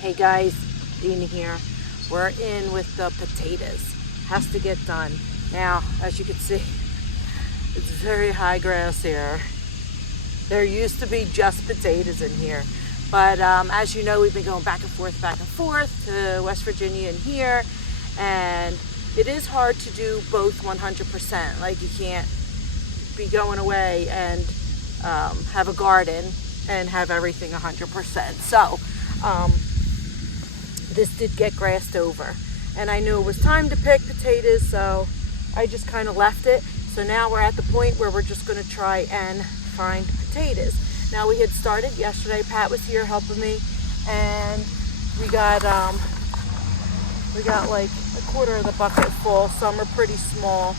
Hey guys, Dina here. We're in with the potatoes. Has to get done. Now, as you can see, it's very high grass here. There used to be just potatoes in here. But as you know, we've been going back and forth to West Virginia and here. And it is hard to do both 100%. Like you can't be going away and have a garden and have everything 100%. So this did get grassed over. And I knew it was time to pick potatoes, so I just kind of left it. So now we're at the point where we're just going to try and find potatoes. Now we had started yesterday. Pat was here helping me, and we got like a quarter of the bucket full. Some are pretty small.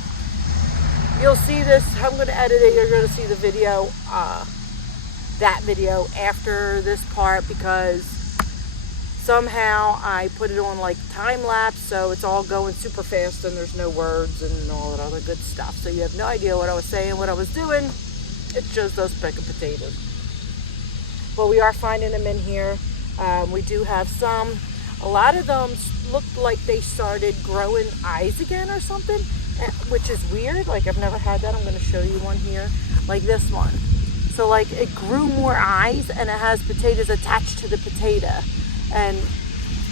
You'll see this. I'm going to edit it. You're going to see the video, that video after this part, because somehow I put it on like time lapse, so it's all going super fast and there's no words and all that other good stuff. So you have no idea what I was saying, what I was doing. It's just those picking potatoes. But we are finding them in here. We do have some. A lot of them looked like they started growing eyes again or something, which is weird. Like I've never had that. I'm going to show you one here, like this one. So like it grew more eyes and it has potatoes attached to the potato. And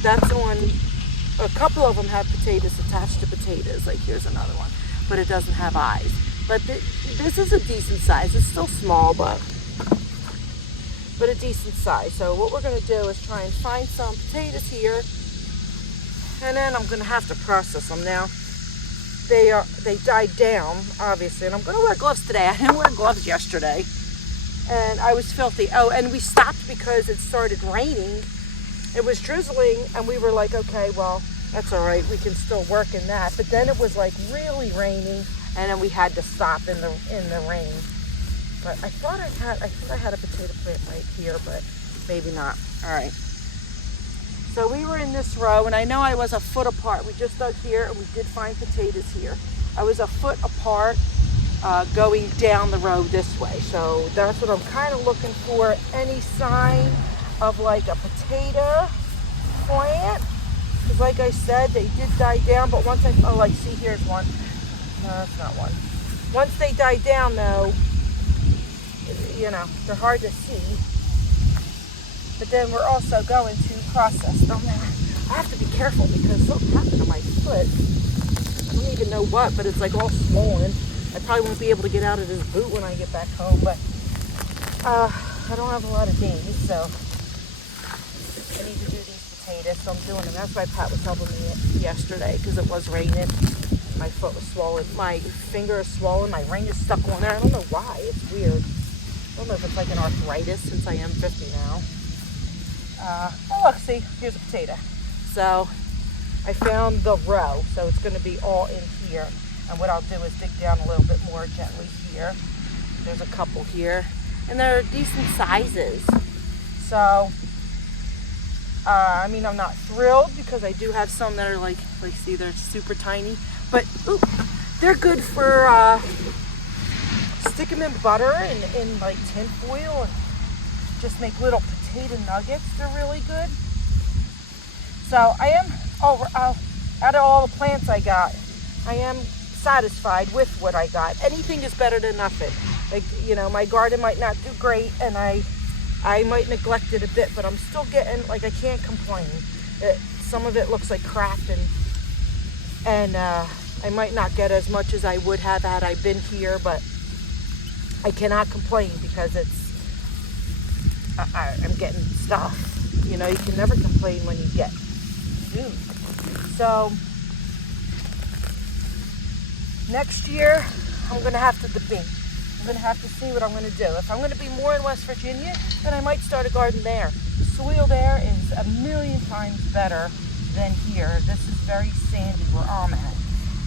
that's on, a couple of them have potatoes attached to potatoes. Like here's another one, but it doesn't have eyes. But this is a decent size. It's still small, but a decent size. So what we're going to do is try and find some potatoes here, and then I'm going to have to process them. Now they died down, obviously, and I'm going to wear gloves today. I didn't wear gloves yesterday, and I was filthy. Oh, and we stopped because it started raining. It was drizzling, and we were like, okay, well, that's all right. We can still work in that. But then it was like really raining, and then we had to stop in the rain. But I thought I had a potato plant right here, but maybe not. All right. So we were in this row, and I know I was a foot apart. We just dug here, and we did find potatoes here. I was a foot apart going down the road this way. So that's what I'm kind of looking for. Any sign of like a potato plant? Because like I said, they did die down, but once like see, here's one. No, that's not one. Once they die down though, you know, they're hard to see. But then we're also going to process them. Now, I have to be careful because something happened to my foot. I don't even know what, but it's like all swollen. I probably won't be able to get out of this boot when I get back home, but I don't have a lot of days, so I need to do these potatoes, so I'm doing them. That's why Pat was helping me yesterday, because it was raining. My foot was swollen. My finger is swollen. My ring is stuck on there. I don't know why. It's weird. I don't know if it's like an arthritis since I am 50 now. Oh, look, see, here's a potato. So I found the row, so it's going to be all in here. And what I'll do is dig down a little bit more gently here. There's a couple here, and they're decent sizes. So, I mean, I'm not thrilled because I do have some that are like see, they're super tiny. But ooh, they're good for stick them in butter and in like tin foil and just make little potato nuggets. They're really good. So I am, out of all the plants I got, I am satisfied with what I got. Anything is better than nothing. Like, you know, my garden might not do great and I might neglect it a bit, but I'm still getting, like, I can't complain. Some of it looks like crap, and I might not get as much as I would have had I been here, but I cannot complain because I'm getting stuff. You know, you can never complain when you get food. So next year, I'm going to have to debate. I'm going to have to see what I'm going to do. If I'm going to be more in West Virginia, then I might start a garden there. The soil there is a million times better than here. This is very sandy where I'm at.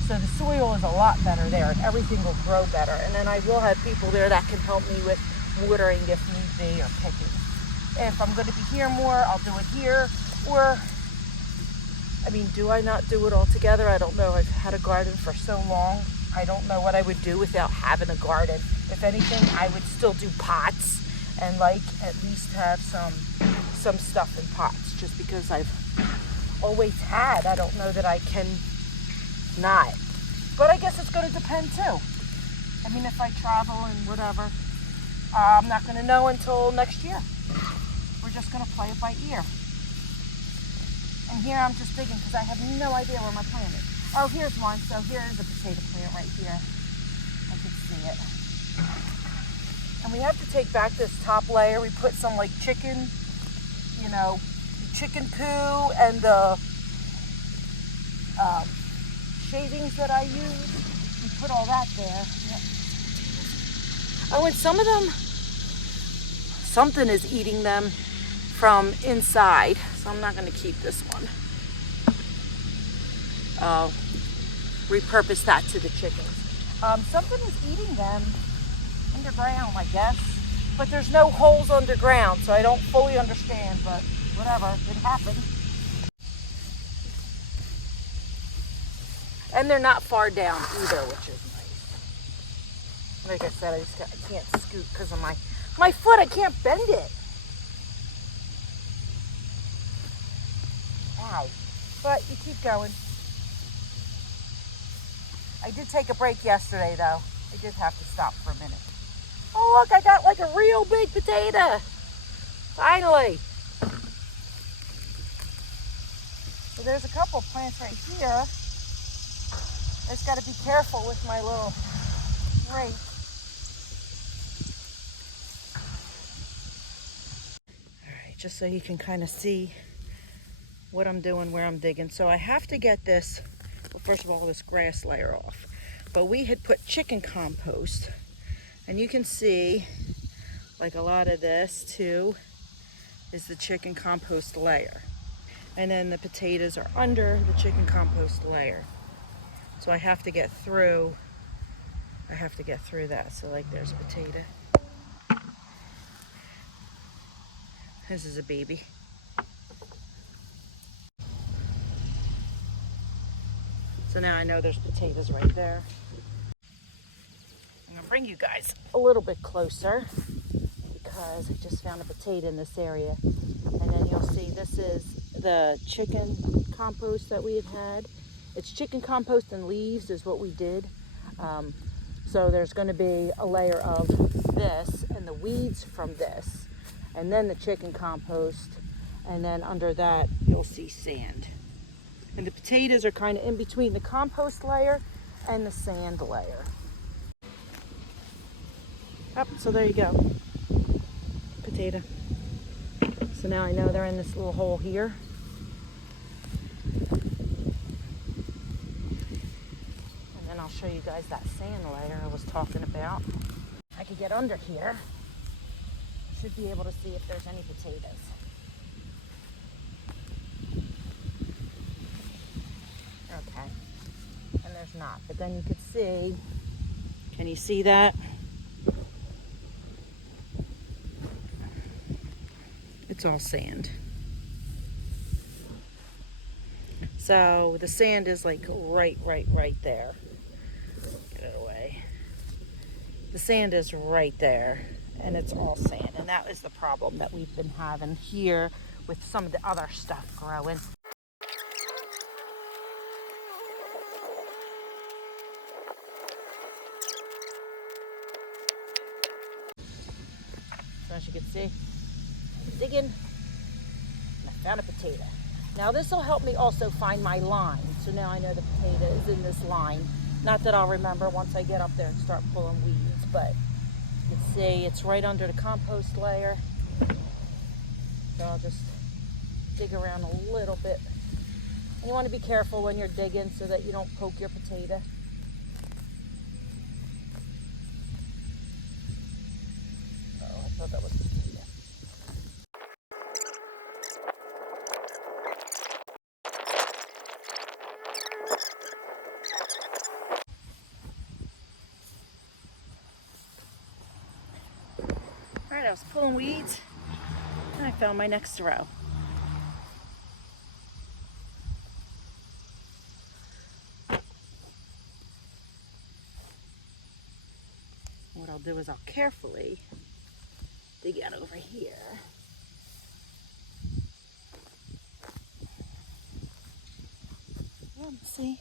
So the soil is a lot better there, and everything will grow better. And then I will have people there that can help me with watering if need be, or picking. If I'm going to be here more, I'll do it here. Or, I mean, do I not do it all together? I don't know. I've had a garden for so long. I don't know what I would do without having a garden. If anything, I would still do pots and like at least have some some stuff in pots just because I've always had. I don't know that I can not. But I guess it's going to depend too. I mean, if I travel and whatever, I'm not going to know until next year. We're just going to play it by ear. And here I'm just digging because I have no idea where my plant is. Oh, here's one. So here is a potato plant right here. I can see it. And we have to take back this top layer. We put some like chicken, you know, chicken poo and the shavings that I use. We put all that there. Yep. Oh, and some of them, something is eating them from inside. So I'm not going to keep this one. I'll repurpose that to the chickens. Something is eating them underground, I guess. But there's no holes underground, so I don't fully understand, but whatever, it happened. And they're not far down either, which is nice. Like I said, I can't scoot because of my foot. I can't bend it. Wow. But you keep going. I did take a break yesterday, though. I did have to stop for a minute. Oh, look, I got like a real big potato. Finally. So there's a couple plants right here. I just got to be careful with my little rake. All right, just so you can kind of see what I'm doing, where I'm digging. So I have to get this, well, first of all, this grass layer off. But we had put chicken compost, and you can see like a lot of this too is the chicken compost layer. And then the potatoes are under the chicken compost layer. So I have to get through that. So like there's a potato. This is a baby. So now I know there's potatoes right there. I'm gonna bring you guys a little bit closer because I just found a potato in this area. And then you'll see this is the chicken compost that we had. It's chicken compost and leaves is what we did. So there's gonna be a layer of this and the weeds from this, and then the chicken compost, and then under that you'll see sand. And the potatoes are kind of in between the compost layer and the sand layer. Oh, so there you go. Potato. So now I know they're in this little hole here. And then I'll show you guys that sand layer I was talking about. I could get under here. Should be able to see if there's any potatoes. Okay. And there's not. But then you could see, can you see that? It's all sand. So the sand is like right there. Get it away. The sand is right there, and it's all sand. And that is the problem that we've been having here with some of the other stuff growing. So as you can see, digging, and I found a potato. Now this will help me also find my line. So now I know the potato is in this line. Not that I'll remember once I get up there and start pulling weeds, but you can see it's right under the compost layer. So I'll just dig around a little bit. And you want to be careful when you're digging so that you don't poke your potato. Oh, I thought that was a potato. All right, I was pulling weeds and I found my next row. What I'll do is I'll carefully dig out over here. them, see?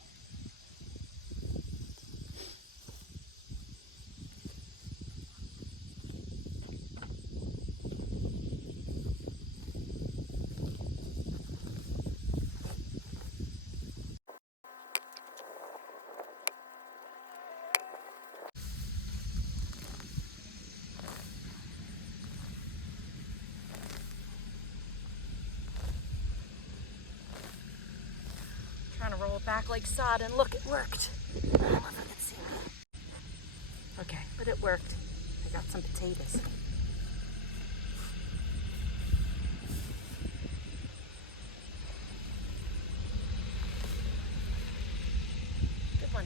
Trying to roll it back like sod, and look, it worked. I don't know if I can see me. Okay, but it worked. I got some potatoes. Good one.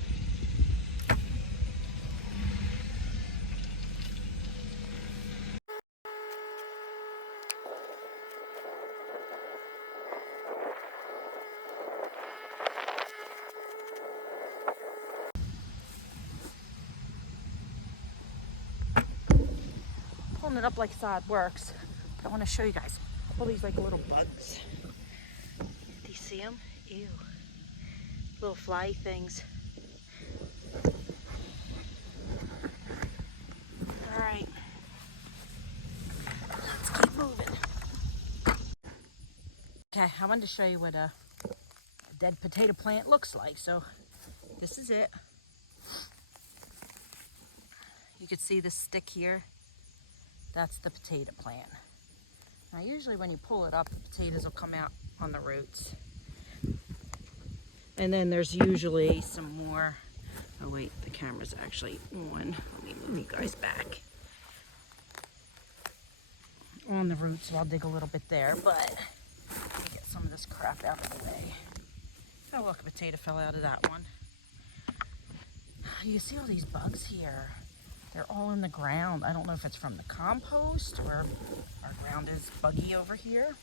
Pulling it up like sod works. I want to show you guys all these like little bugs. Do you see them? Ew. Little fly things. All right. Let's keep moving. Okay, I wanted to show you what a dead potato plant looks like. So this is it. You can see the stick here. That's the potato plant. Now usually when you pull it up, the potatoes will come out on the roots. And then there's usually some more. Oh wait, the camera's actually on. Let me move you guys back. On the roots, so I'll dig a little bit there, but let me get some of this crap out of the way. Oh look, a potato fell out of that one. You see all these bugs here? They're all in the ground. I don't know if it's from the compost or our ground is buggy over here.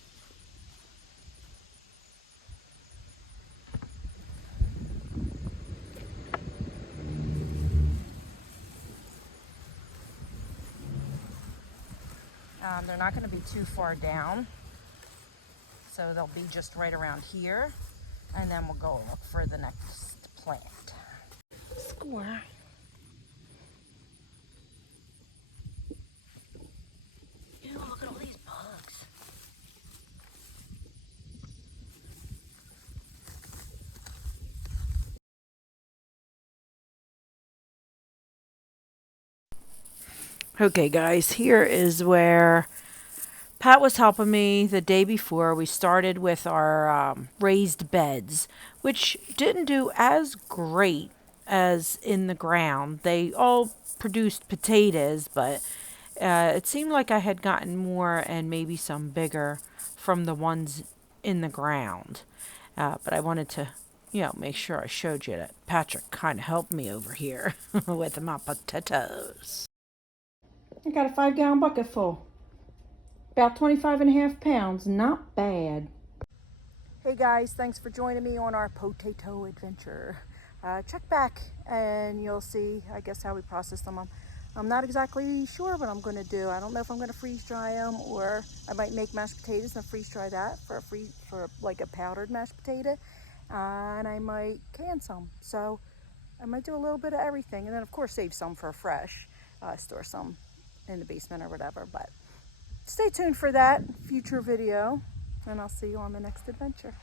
They're not going to be too far down, so they'll be just right around here, and then we'll go look for the next plant. Score. Ew, look at all these bugs. Okay guys, here is where Pat was helping me the day before. We started with our raised beds, which didn't do as great as in the ground. They all produced potatoes, but it seemed like I had gotten more and maybe some bigger from the ones in the ground. But I wanted to, make sure I showed you that Patrick kind of helped me over here with my potatoes. I got a 5-gallon bucket full. About 25.5 pounds, not bad. Hey guys, thanks for joining me on our potato adventure. Check back and you'll see, I guess, how we process them. I'm not exactly sure what I'm going to do. I don't know if I'm going to freeze dry them, or I might make mashed potatoes and freeze dry that for like a powdered mashed potato, and I might can some. So I might do a little bit of everything, and then of course save some for fresh, store some in the basement or whatever. But stay tuned for that future video, and I'll see you on the next adventure.